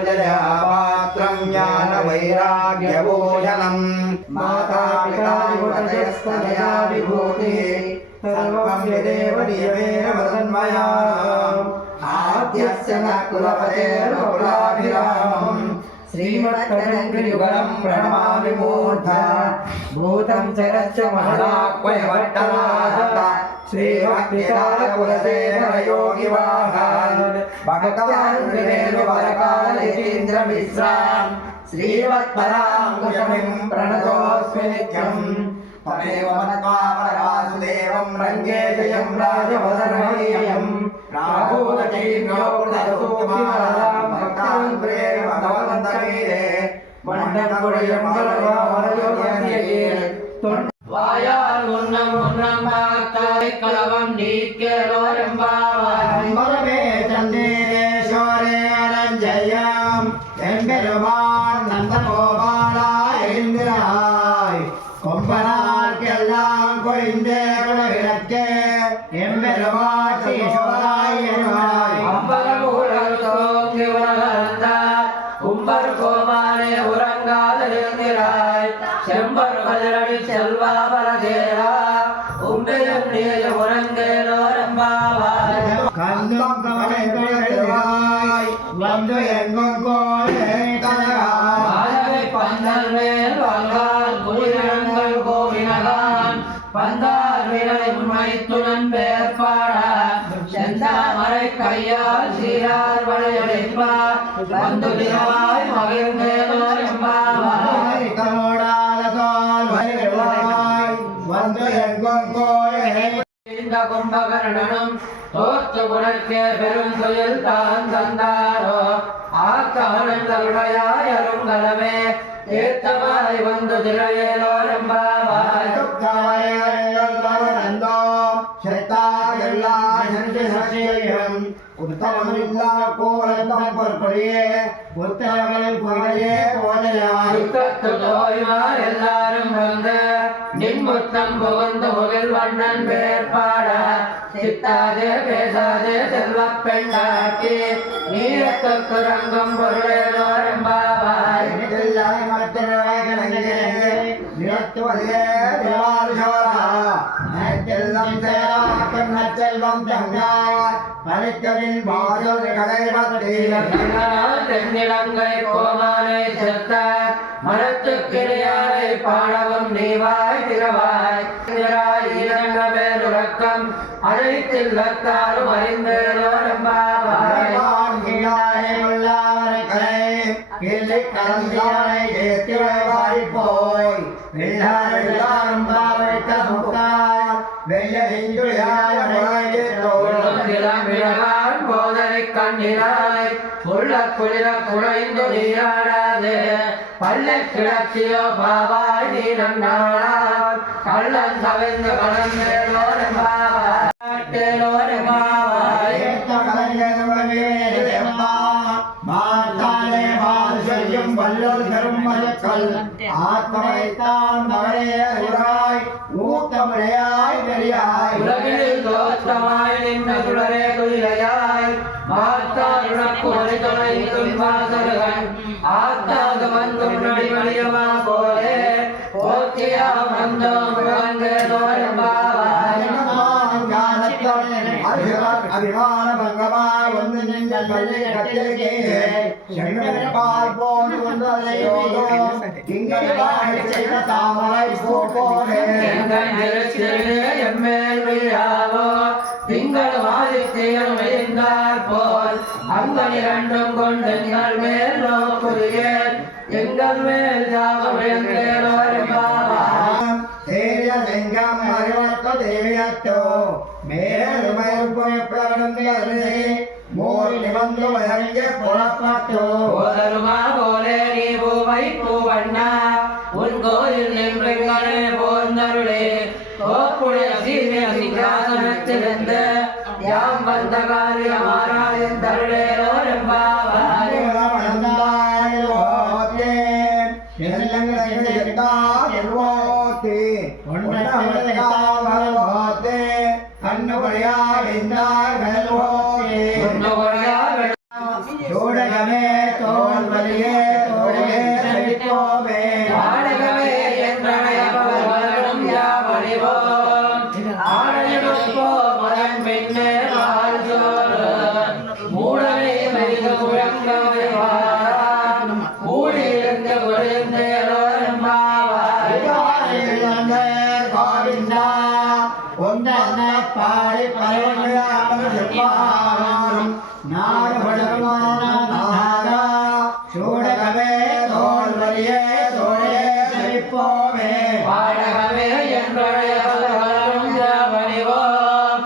रामानुजदयापात्रं ज्ञानवैराग्यभूषणं मातापितायुतयस्तनया विभूतिः सर्वं यदेव नियमेन वदन्मया आद्यस्य न कुलपतेर्बहुलाभिरामम् श्रीमत्तदङ्घ्रियुगलं प्रणमामि मूर्धा भूतं चरश्च महदाह्वयवट्टनाथ श्रीभक्तिसारकुलसेवरयोगिवाहान् भगवान् श्रीवत्पराङ्कुशमिं प्रणतोऽस्मि नित्यम् तमेव मत्वा वासुदेवं रङ्गे जयं राजवदनमहीयं राघोदचैर्योक्तसूक्तिमालां भक्तान् प्रेम भगवन्तमीरे मण्डलकुडियं बलवामरयोगन्ये வாயால் உன்னம் உன்னம் பார்த்தாய் கலவம் நீக்கலோரம்பாவாய் மரமே சந்தேரேஸ்வரே அனஞ்சயம் எம்பெருமான் நந்தகோபாலாய் எழுந்திராய் கொம்பனார்க்கெல்லாம் கொய்ந்தே குலவிளக்கே எம்பெருமான் ஈஸ்வராய் எழுவாய் அம்பலமூழல் தோங்கி உலகந்தார் கும்பர் கோமானே உறங்காத எழுந்திராய் செம்பர் கதிரடி செல்வா பரதேரா உண்மையும் நீல உறங்கேலோரம்பாவாய் கந்தம் கவலைவாய் வந்து எங்கும் கோலை பந்தல் மேல் வாங்கால் குளிரங்கள் கோவினகான் பந்தார் விரலை உண்மைத்துடன் பேர்பாடா செந்தாமரை கையால் சீரார் வளையடைப்பார் வந்து தினவாய் மகிழ்ந்தேலோரம்பாவாய் வந்து எங்கும் கோலை கும்பகர்ணனும் தோற்று உனக்கே பெருந்தொழில் தான் தந்தாரோ ஆக்கமனந்தருடையாய் அருங்கலமே தீர்த்தமாய் வந்து திரையேலோரம்பாவாய் உத்தமமில்லா கோலத்தம் பொற்பொழியே உத்தமனின் புகழையே போலையாய் தோய்மார் எல்லாரும் வந்து நின்முத்தம் புகுந்து முகில் வண்ணன் வேற்பாட சித்தாதே பேசாதே செல்வப் பெண்ணாக்கி நீரத்துக்கு ரங்கம் பொருளேலோரம்பாவாய் நிறுத்துவதே தேவாருஷவரா செல்வம் சேராக்கும் நற்செல்வம் தங்கார் பலிக்கவின் பாதல் கடைபத்திலங்கை கோமானை செத்த மரத்துக்கிடையாரை பாடவும் நீவாய் திரவாய் இரங்க மேலுறக்கம் அழைத்தில்லத்தாரும் அறிந்தேலோரம்பாவாய் கலந்தானை ஏத்திவாய் போய் வெள்ளாரும் பாவைக்க முக்கால் வெள்ள இங்குயான் போதனை கண்ணினாய் உள்ள குளிர குழைந்து நீராடாது பல்லை கிளர்ச்சியோ பாவாய் நீ நன்னாள் கள்ளன் தவிர்ந்து வளர்ந்தேலோரம்பாவாய் மாத்தாலே மாறு செய்யும் வல்லல் பெரும் மயக்கல் ஆத்மனைத்தான் மகனே உராய் ஊத்தமிழையாய் வெளியாய் உலகில் தோற்றமாய் நின்ற சுடரே குயிலையாய் மாத்தார் உனக்கு ஒரு துணை துன்பாசகன் ஆத்தாக வந்தும் நடிமணியமா போலே போக்கியா வந்தோம் முகங்கேலோரம்பாவாய் அபிமான பங்கமா வந்து நின்ற பள்ளி கட்டிலே பார்ப்போம் திங்கள் செய்த தாமரை போலே எம்மேல் விழாவோ திங்கள் வாதித்தேர் மெய்ந்தார் போல் அங்கள் இரண்டும் கொண்டு எங்கள் மேல் நோக்குரியேன் எங்கள் மேல் ஜாகம் தேவியம் அறிவத்த தேவியத்தோ மூல் நிபந்து வயங்கே புறப்பட்டோ ஓதருமா போலே நீ பூவை பூவண்ணா உன் கோயில் நின்றே போந்தருளே தோப்புடைய சீரிய சிங்காசனத்திலிருந்து யாம் வந்த காரியமாராயன் தருளேலோரம்பாவாய் சூடகவே தோல்வலியே தோழே செழிப்போமே பாடகவே என்றொழிய வழிவோம்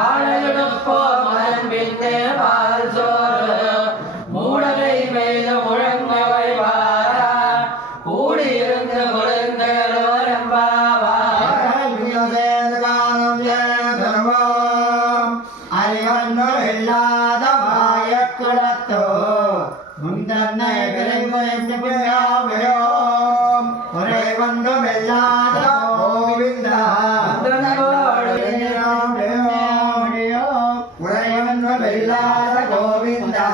ஆடலுப்போ மதன் பின்னே பால் சோறு மூடலை மேல முழங்கவை வாரா கூடியிருந்து கொடுங்களோர் அறிவன்றில்லாத வாயக்குளத்தோ முந்தன்னை விரைவோம் ஒரே வந்தம் இல்லாத கோவிந்தா உரைவன்றம் இல்லாத கோவிந்தா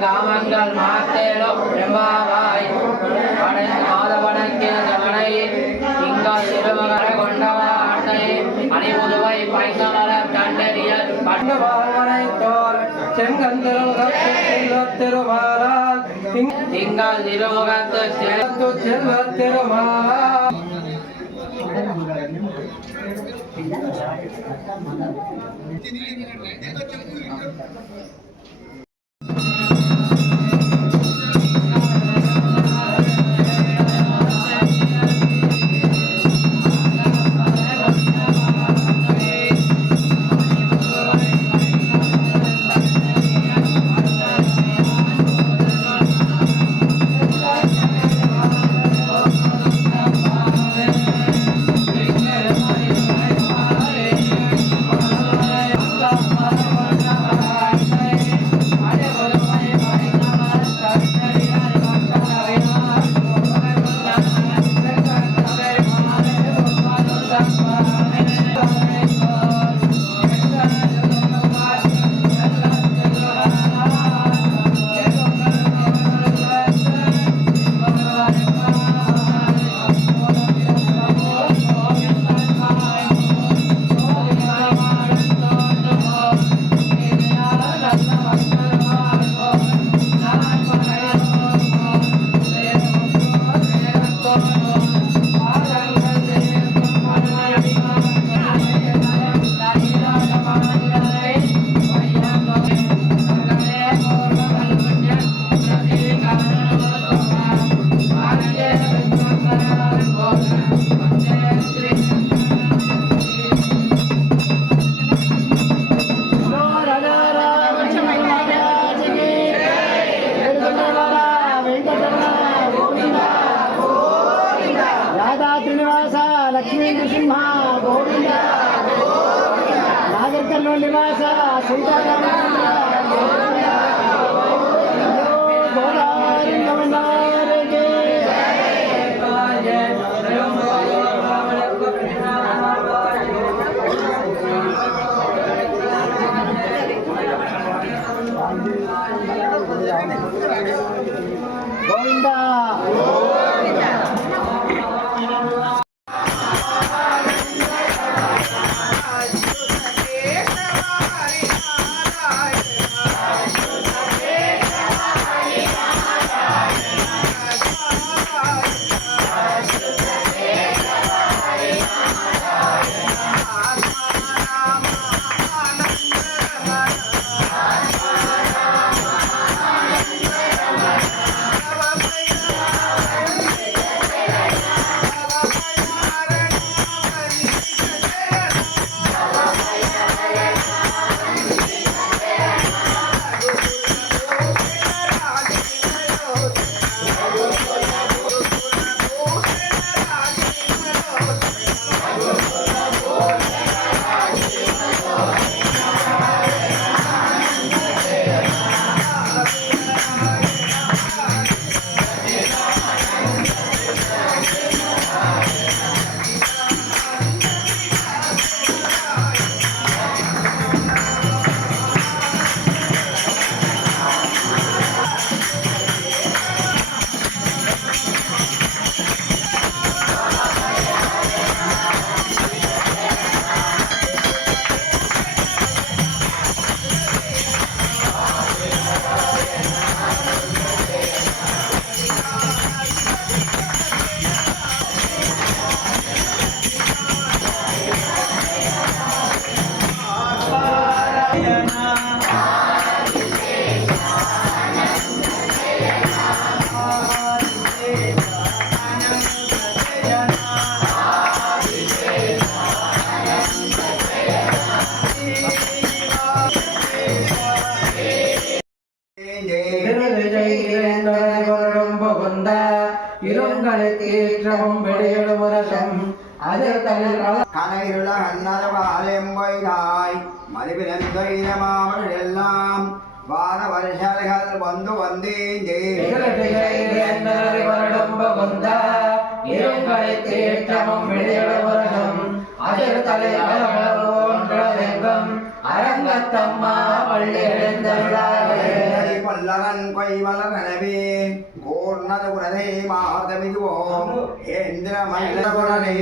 காமங்கள் மாத்தேலோ பிரம்பாவாய் மாதவனக்கு ஜமனை திங்கள் திருமகர கொண்டவாட்டை அணிமுதுவை பைந்தமர கண்டறியல் பண்டவாழ்வனை தோல் செங்கந்திரு திருமாலால் திங்கள் திருமுகத்து செல்வ திருமாலால் లక్ష్మీ నృసింహ గోవింద నాగర్కర్ణ నివాస సీతారామ గోవింద இருங்களை தீற்றமும் விடையெழுமுரசும் அதில் தலில் கனையுள்ள கண்ணரவாலெம்பொய்தாய் மதிபிரந்தொய்தமாமல் எல்லாம் வார வருஷங்கள் வந்து வந்தேஞ்சே இருங்களை தீற்றமும் விடையெழுமுரசும் அதில் தலில் அரங்கத்தம்மா பள்ளி எழுந்தருளாயே பல்லவன் கொய்வலனவே கோர்ணது உனதே மாதமிதுவோம் ஏந்திர மல்லபுரனே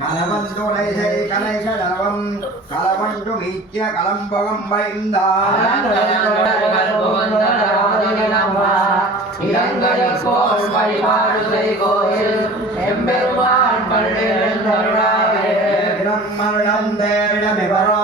கலவந்துரை செய் கலைசடவம் கலவண்டு மீக்கிய கலம்பகம் வைந்தார் இளங்கோள் வழிபாடு செய் கோயில் எம்பெருமான் பள்ளி எழுந்தருளாயே பிரம்மனிடம் தேரிடமிவரோ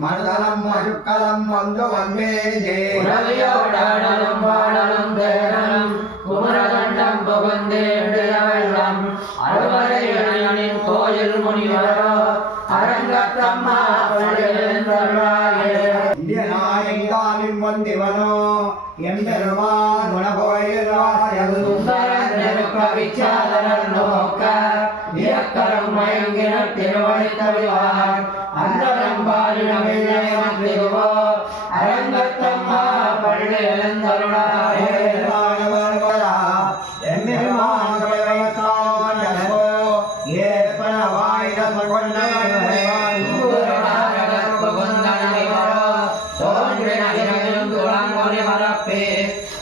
மருதலம் மறுக்களம் வந்து வந்தேஜே உறவியோடாடலும் பாடலும் தேரலும் குமரகண்டம் புகுந்தேடுதவெல்லாம் அறுவரையனின் கோயில் முனிவரோ அரங்கத்தம்மா எழுந்தருளாயே இந்திய நாயங்காலின் வந்திவனோ எம்பெருமான் உணகோயில் வாயல் விச்சாதனர் நோக்க இயக்கரம் மயங்கின திருவடி தவிவார் அந்தரம்பாலினமில்லை திருவோ அரங்கத்தம்மா பள்ளி எழுந்தருளாயே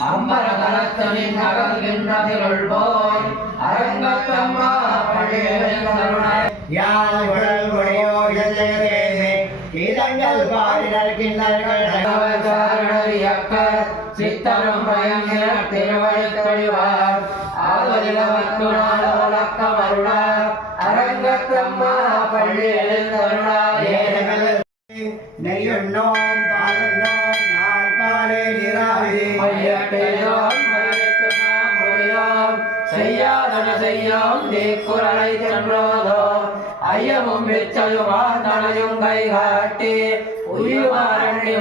அம்பரதலத்தனின் அகல்கின்றதிருள் போய் அரங்கத்தம்மா பள்ளி எழுந்தருளாயே சித்தரும் பயங்கிற திருவடி தொழிவார் ஆவலிலவத்துணாளவழக்கமருளார் அரங்கத்தம்மா பள்ளி எழுந்தருளாயே நெய்யுண்ணோம் பாலுண்ணோம் நாற்காலே நீராவே செய்யாதன செய்யோம் தீக்குறளை சென்றோதோம் ஐயமும் விச்சலுமார் தனையும் கை காட்டி உயுமாரண்டி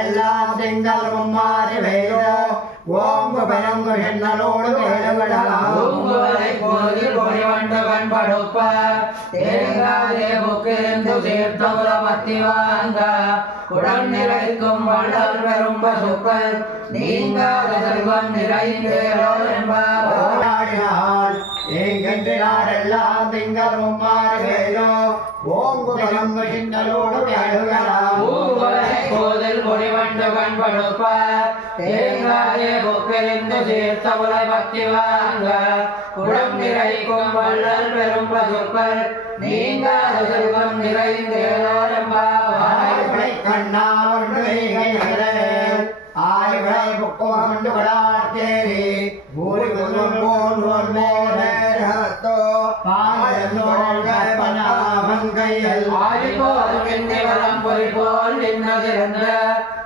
எல்லாம் செங்கல்வம் மாறி வேதோ ஓங்கு பரங்கு சென்னலோடு வேடுவடலை போதில் பொறிவண்டவன் படுப்ப தேங்காதே புக்கிருந்து சீர்த்தமுல மத்தி வாங்க குடம் நிறைக்கும் வள்ளல் பெரும் பசுக்கள் நீங்காத செல்வம் நிறைந்தேரோ என்பாடினாள் ஏங்கென்று நாடெல்லாம் திங்களும் மாறுவேலோ ஓங்கு பரங்கு சென்னலோடு கோதில் பொறிவண்டவன் படுப்ப தேங்காதே புக்கிருந்து சீர்த்தமுல மத்தி வாங்க குடம் நிறைக்கும் வள்ளல் பெரும் பசுக்கள் நீங்காத செல்வம் நிறைந்தேரோ ஆய்வை புக்கோண்டு வடாத்தேரி ஊரி போல் நேரத்தோ பாயனோர்கள் பனாமன் கையில் ஆதிபோதும் இந்திவரம் பொறிபோல் நின்னதிருந்த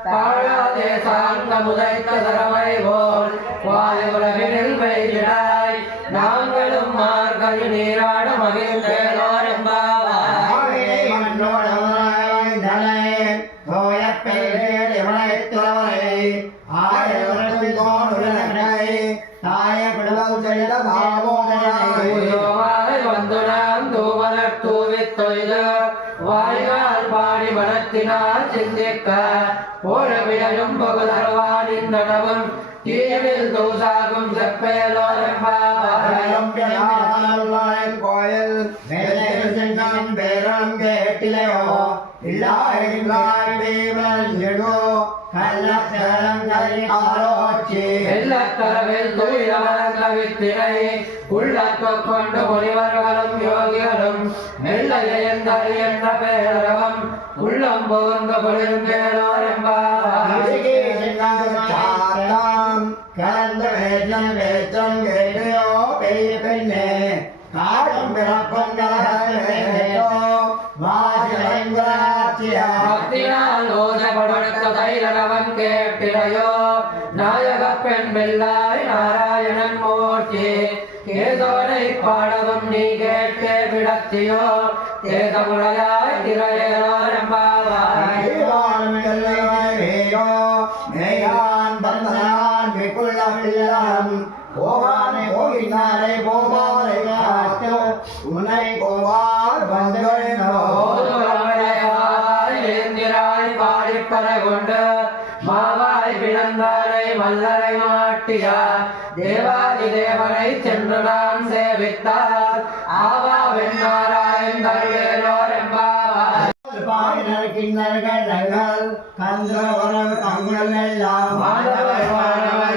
தாழாதே சார்ந்த முதைத்த சரவழி போல் வாயு உலகினில் பெய்திடாய் நாங்களும் மார்கழி நீராட மகிழ்ந்தேலோர் என்பாவாய் வாய்கால் பாடி மனத்தினால் சிந்திக்க போரவியலும் பகுதர்வானின் நடவும் தீவில் தூசாகும் செப்பேலோரம்பாவாயம் கோயில் பேரம் கேட்டிலையோ எல்லத்தரவில் தூயவரங்கவித்திரை உள்ளத்தை கொண்டு முனிவர்களும் யோகிகளும் மெல்லையந்தரி என்ற பேரவம் உள்ளம் புகுந்து பொழுந்தேரோரெம்பாம் கலந்த வேற்றம் வேற்றம் கேட்டோ பெய்ய பெண்ணே காடும் பிறப்பும் கலகோ தைரவன் கேட்டிலையோ நாயக பெண் பிள்ளாய் நாராயணன் மூர்த்தி கேசவனை பாடவும் நீ கேட்டே விடத்தியோ தேசமுடையாய் திரையோ தேவாதி தேவனை சென்று நான் சேவித்தார் ஆவாவின் நாராயண் தருளேலோர் எம்பாவாய் பாடினர் கிண்ணர்கள் நல்கள் கந்தவரவு கங்குகள் எல்லாம் மாதவர்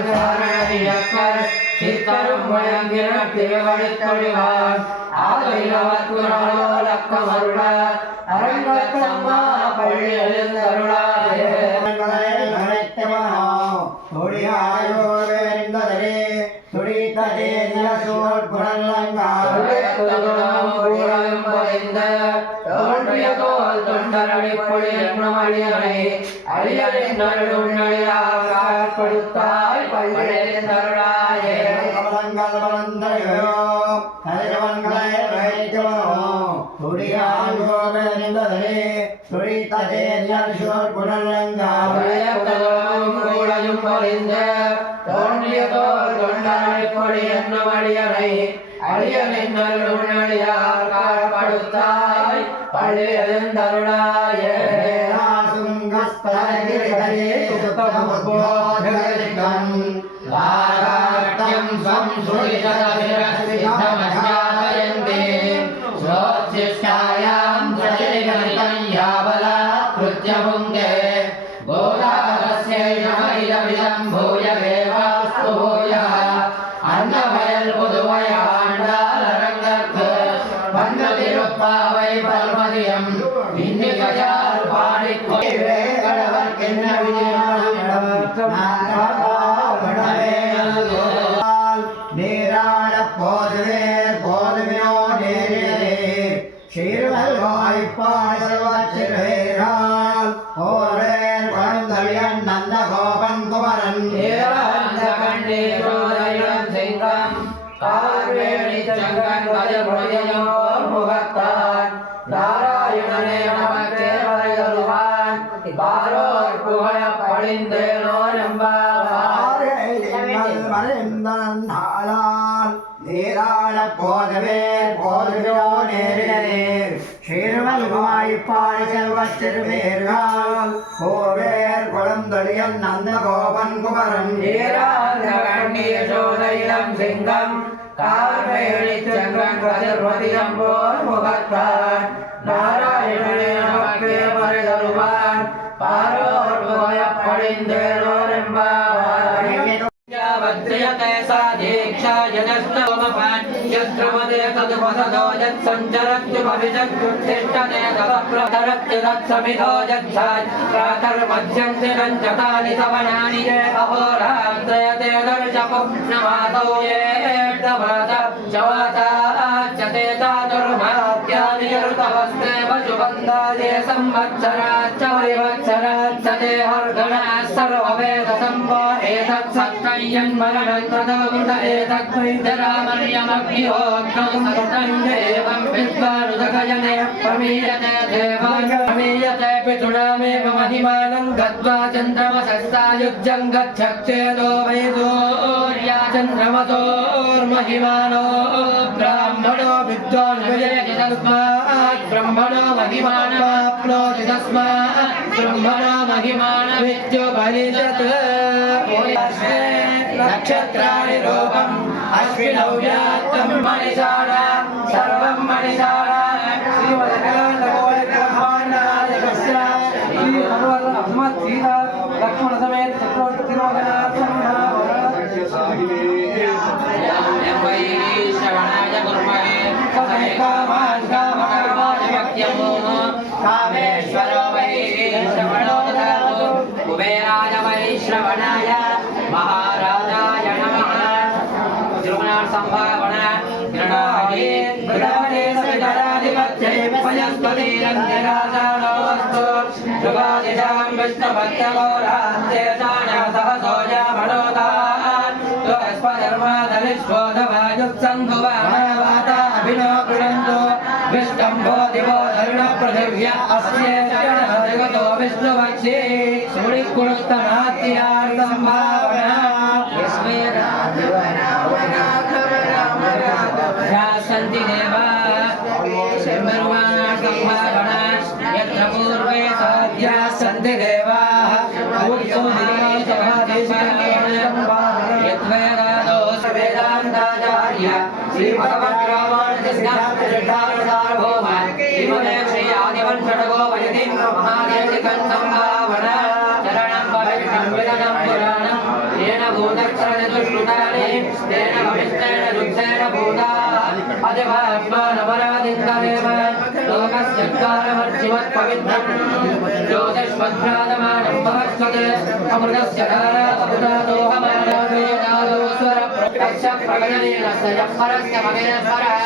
சாரணியப்பர் சித்தரும் முழங்கின திருவடித் தொழிவார் ஆதரிலவத்துணரோலக்கமருள அரங்கத்தம்மா பள்ளி எழுந்தருளாயே नक्षत्राणि रूपम् अश्विनौ व्यात्तं मणिषाणा सर्वं मणिषाणा श्रीवदकलाण्डकोटिब्रह्माण्डादिकस्य श्रीभगवद् सीता लक्ष्मण समेत चक्रवर्ती श्रवणाय कुर्महे कामान् कामकर्माणि वक्यमो कामेश्वरो वै श्रवणो ददातु कुबेराय वै श्रवणाय महाराजाय नमः तिरुमणार्थ संभावना गृणाहि गृणानि सवितराधिपत्यै वयस्पतिरन्तिराजानोऽस्तु शुभादिशां विष्णुभक्त्यगौरान्तेषाण सहसोजा मनोदान् स्वधर्मादविश्वोधवायुत्सन्धुवाता अभिनो गृणन्तु विष्टम्भो दिवो धरुणपृथिव्या अस्ये जगतो विष्णुवक्षे सुरिकुणुस्तनात्यार्थसम्भावना शासन्ति देवाः संभावना यत्र पूर्वे साध्याः सन्ति देवाः यद्वेदादो श्रीमते श्री आदिवंशटको वयतीन्द्र महादेशिकं संभावना चरणं भविष्यं विदनं पुराणं येन भूतक्षरचतुष्कृतानि तेन भविष्येण रुद्धेन भूता अजवात्मानमरादिन्दमेव लोकस्य कारमर्चिमत्पवित्रं ज्योतिष्मध्यादमानं महस्वते अमृतस्य धारा अमृतादोहमानादो स्वरप्रत्यक्ष प्रगणनेन स्वयंपरस्य महेश्वरः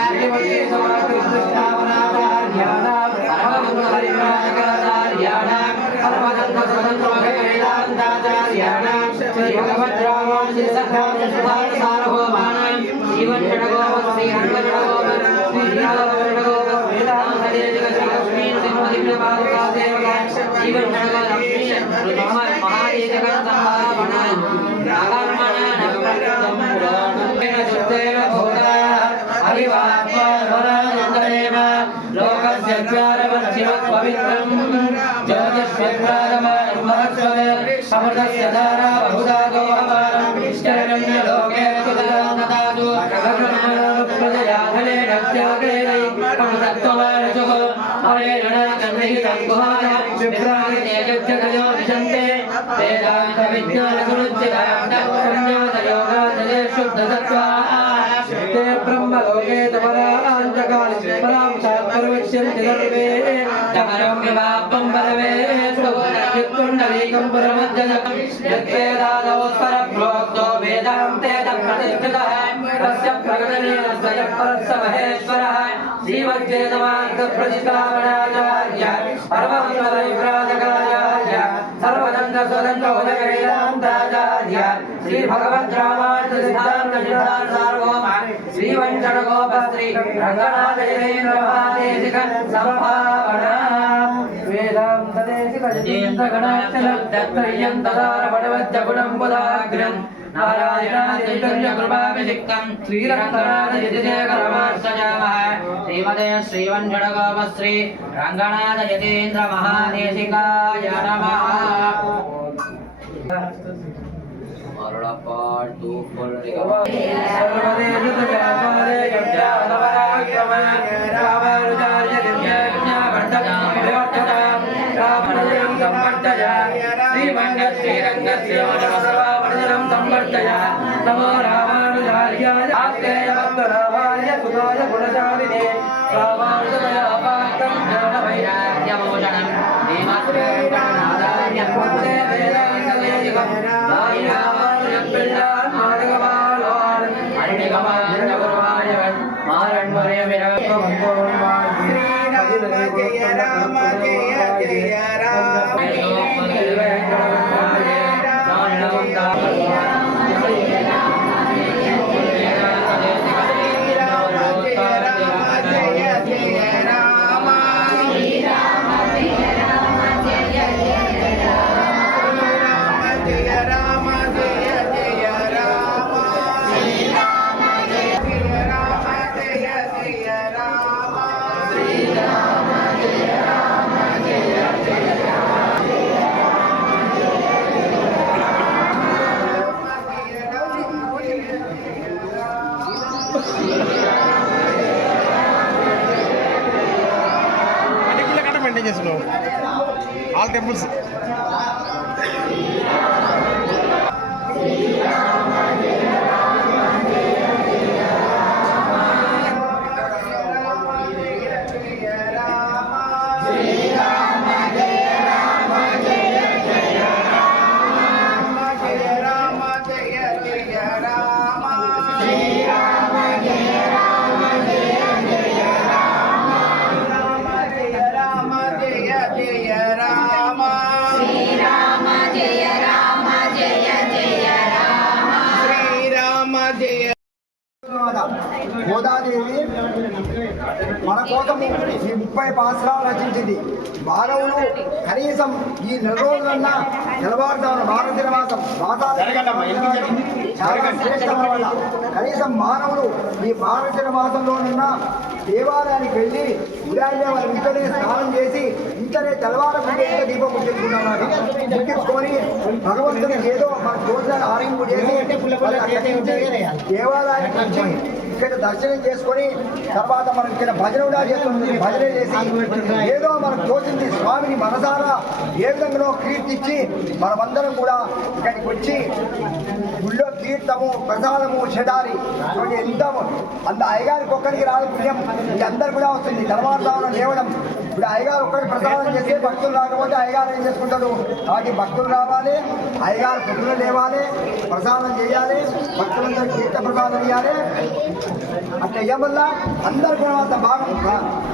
पवित्रं ज्योतिष्मद्रादमानं महस्वते अमृतस्य धारा बहुधातो हमानं शरण्यलोके सुदानदातु प्रजयाधने नत्याग्रेणै अमृतत्वमानचुः हरेणनागन्धितं गुहाय विभ्रागितेजत्यगयो विशन्ते वेदान्तविज्ञानसमुच्चितान्तः शुद्धसत्त्वाः ते ब्रह्मलोके तपरान्तकाले परां सात्पर्वक्ष्यन्ति सर्वे दमनं विवापं परवे स्वकुण्डलीकं परमज्जनकं यद्वेदादौ परप्रोक्तो वेदान्ते तत्प्रतिष्ठितः तस्य प्रकटनेन स्वयं परस्य महेश्वरः श्रीमज्जेतमार्गप्रतिष्ठापनाचार्य परमहंसपरिव्राजकाचार्य सर्वदन्तस्वदन्तोदकवेदान्ताचार्य श्रीभगवद्रामानुजसिद्धान्तसिद्धान्तसार्वभौम श्रीवञ्चटगोपश्री रङ्गनाथयतीन्द्र महादेशिक संभावना वेदान्तदेशिकजतीन्द्रगणाचलदत्तयन्तदारपटवज्जगुणं बुधाग्रम् नारायणादितर्यकृपाभिषिक्तं श्रीरङ्गनाथयतिशेखरमार्चयामः श्रीमते श्रीवञ्चटगोपश्री रङ्गनाथयतीन्द्र महादेशिकाय नमः मरणपाटु नमो रामानुजार्याय आत्रेयवत्तरामाय सुधाय गुणशालिने रामानुजदयापात्रं ज्ञानवैराग्यभूषणं श्रीमद्वेङ्कटनाथार्य वन्दे वेदान्तदेशिकं नारायणार्यं पिळ्ळान् माधवमालोन् हरिणिकमान्यगुरुवायवन् मारण्वरे विरक्तवन्तोन्मान् जय राम जय जय राम all temples గోదాదేవి మన కోసం ఈ 30 పాసరాలు రచించింది. మానవులు కనీసం ఈ నెల రోజులన్నా తెల్లవారుజామున భారతీయ మాసం చాలా శ్రేష్టమైన వల్ల కనీసం మానవులు ఈ భారతీయ మాసంలోనున్న దేవాలయానికి వెళ్ళి ఉదయాన్నే వాళ్ళ ఇంట్లోనే స్నానం చేసి ఇంట్లోనే తెల్లవారకుండా దీపం ముట్టించుకుంటున్నారు. ముట్టించుకొని భగవంతునికి ఏదో మన రోజున ఆరంభం చేసి దేవాలయానికి వచ్చి ఇక్కడ దర్శనం చేసుకొని తర్వాత మనం ఇక్కడ భజన కూడా చేస్తుంది. భజన చేసి ఏదో మనకు తోచింది స్వామిని మనసారా ఏ విధంగా కీర్తించి మనమందరం కూడా ఇక్కడికి వచ్చి గుళ్ళో తీర్థము ప్రసాదము చెడారి ఎంత అంత అయ్యగారికి ఒక్కరికి రాదు పుణ్యం, ఇది అందరు కూడా వస్తుంది. ధర్మార్థంలో లేవడం ఇప్పుడు అయ్యగారు ఒక్కరికి ప్రసాదం చేస్తే భక్తులు రాకపోతే అయ్యగారు ఏం చేసుకుంటాడు. కాబట్టి భక్తులు రావాలి, అయ్యగారు పొద్దున లేవాలి, ప్రసాదం చేయాలి, భక్తులందరూ తీర్థ ప్రసాదం ఇవ్వాలి. అట్లా ఇవ్వం వల్ల అందరు కూడా అంత భాగం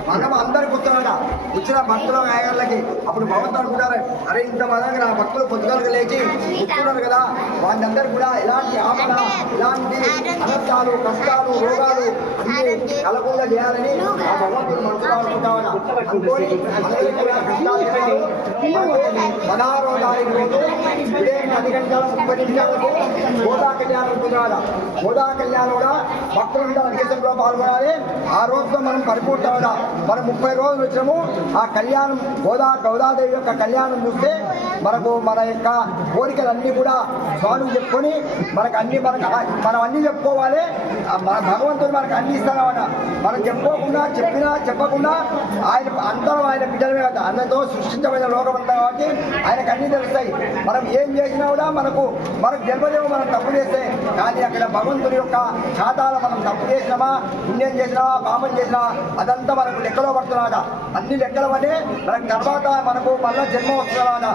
మనం అందరికి వస్తున్నాడ వచ్చిన భక్తుల అయ్యగారులకి అప్పుడు భగవంతుడు అనుకుంటారు, అరే ఇంత మదంగా నా భక్తులు పొద్దుగలకు లేచి వస్తున్నారు కదా, వాళ్ళందరూ కూడా ఎలాంటి ఆపద ఎలాంటి అనర్థాలు కష్టాలు రోగాలు అన్ని కలకుండా చేయాలని ఆ భగవంతుడు మనసులో అనుకుంటామని అనుకోని అందరికీ కూడా కష్టాలు 16వ తారీఖు రోజు ఉదయం 10:30 గోదా కళ్యాణం ఉంటున్నాడు. గోదా కళ్యాణం కూడా భక్తులందరూ అధికంలో పాల్గొనాలి. ఆ రోజుతో మనం పరిపూర్ణ మనం 30 రోజులు వచ్చినాము. ఆ కళ్యాణం గోదాదేవి యొక్క కళ్యాణం చూస్తే మనకు మన యొక్క కోరికలన్నీ కూడా స్వామి చెప్పుకొని మనం అన్నీ చెప్పుకోవాలి. మన భగవంతుడు మనకు అన్ని ఇస్తానమాట. మనం చెప్పుకోకుండా చెప్పకుండా అందరం ఆయన బిడ్డలమే కదా, అన్నతో సృష్టించబడిన లోకం అంతా కాబట్టి ఆయనకు అన్నీ తెలుస్తాయి. మనం ఏం చేసినా కూడా మనకు జన్మదేమో మనం తప్పు చేస్తే, కానీ అక్కడ భగవంతుడి యొక్క ఖాతాలో మనం తప్పు చేసినామా పుణ్యం చేసినామా పాపం చేసినా అదంతా మనకు లెక్కలో పడుతున్నాడ. అన్ని లెక్కల వల్లే మనకు తర్వాత మనకు మళ్ళీ జన్మ వస్తున్నాడ.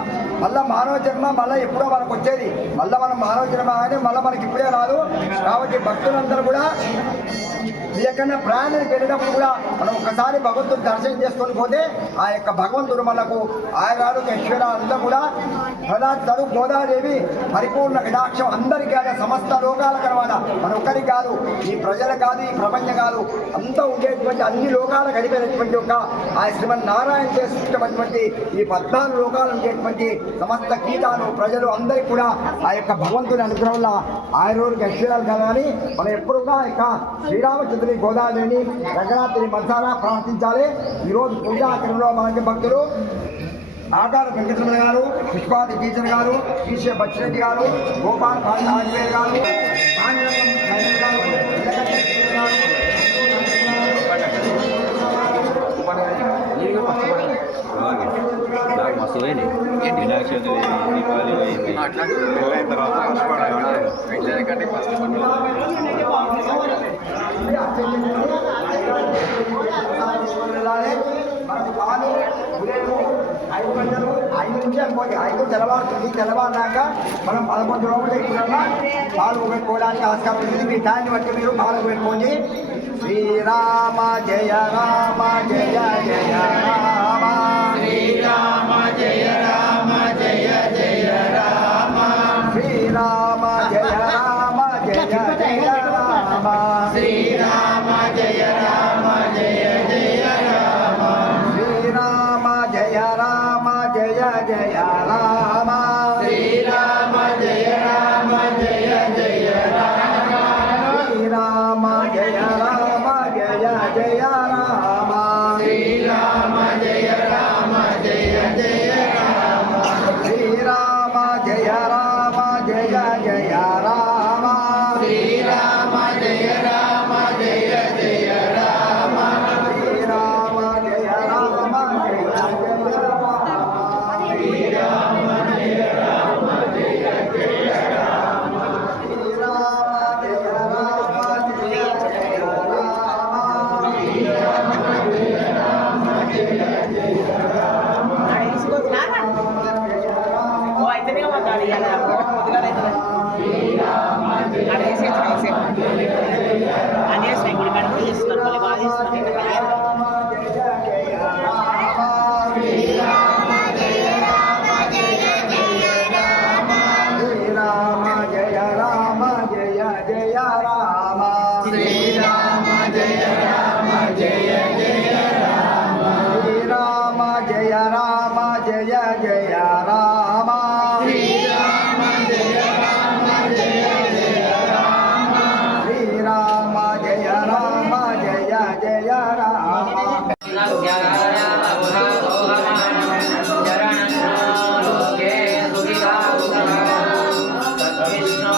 మళ్ళీ మానవ జన్మ మళ్ళీ ఎప్పుడో మనకు వచ్చేది. మళ్ళీ మనం మానవ జన్మ కానీ మళ్ళీ మనకి ఇప్పుడే రాదు. కాబట్టి భక్తులందరూ కూడా ఎక్కడన్నా ప్రయాణానికి వెళ్ళినప్పుడు కూడా మనం ఒక్కసారి భగవంతుడు దర్శనం చేసుకొని పోతే ఆ యొక్క భగవంతుడు మనకు ఆయగాడు యశ్వర అంతా కూడా ప్రదాతాడు. గోదాదేవి పరిపూర్ణ కటాక్షం అందరికీ కాదు, సమస్త లోకాలకు అనమాట. మన ఒక్కరికి కాదు, ఈ ప్రజలు కాదు, ఈ ప్రపంచం కాదు, అంతా ఉండేటువంటి అన్ని లోకాలకు గడిపేటటువంటి ఒక ఆ శ్రీమన్నారాయణ చేసుకున్నటువంటి ఈ 14 లోకాలు ఉండేటువంటి సమస్త కీటాలు ప్రజలు అందరికీ కూడా ఆ యొక్క భగవంతుని అనుగ్రహం వల్ల ఆయనకి యశ్వరాలు కలగాలని మనం ఎప్పుడు కూడా ఇక శ్రీరామచంద్ర గోదాదేవిని రంగనాథుని మనసారా ప్రార్థించాలి. ఈరోజు పూజాకరణలో మనకి భక్తులు ఆకార వెంకటరమణ గారు, పుష్పాది టీచర్ గారు, ఈశ్వర బచ్చిరెడ్డి గారు, గోపాల్ ఆంజనేయ గారు, మస్తు వినాయక చవితి దీపావళి తర్వాత మనకు పాలు ఉదయం 5 గంటలు 5 నుంచి అనుకోండి 5 తెల్లవారుతుంది. తెల్లవారినాక మనం 11 లోపల ఎక్కువ పాలు పెట్టుకోవడానికి ఆస్కారం ఉంటుంది. మీ దాన్ని బట్టి మీరు పాలు పెట్టుకోండి. శ్రీరామ జయ రామ జయ జయ రామ, శ్రీరామ జయ రామ జయ జయ రామ, శ్రీరామ జయ రామ జయ జయ రామ, శ్రీరామ జయ రామ జయ జయ రామ, శ్రీరామ జయ రామ జయ జయ రామ, శ్రీరామ జయ రామ జయ జయ రామ, శ్రీరామ జయ రామ జయ జయ రామ, శ్రీరామ జయ రామ జయ జయ రామ, శ్రీరామ జయ రామ జయ జయ రామ, శ్రీరామ జయ రామ జయ జయ రామ, శ్రీరామ జయ రామ జయ జయ రామ, శ్రీరామ జయ రామ జయ జయ రామ, శ్రీరామ జయ రామ జయ జయ రామ, శ్రీరామ జయ రామ జయ జయ రామ, శ్రీరామ జయ రామ జయ జయ రామ, శ్రీరామ జయ రామ జయ జయ రామ, శ్రీరామ జయ రామ జయ జయ రామ, శ్రీరామ జయ రామ జయ జయ రామ. విష్ణు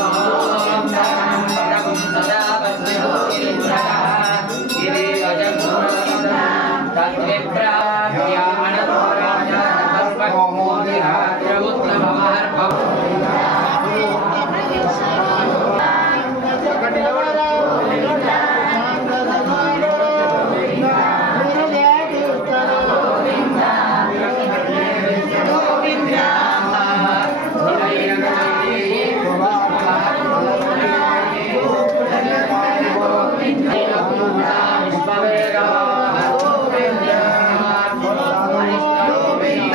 గోవింద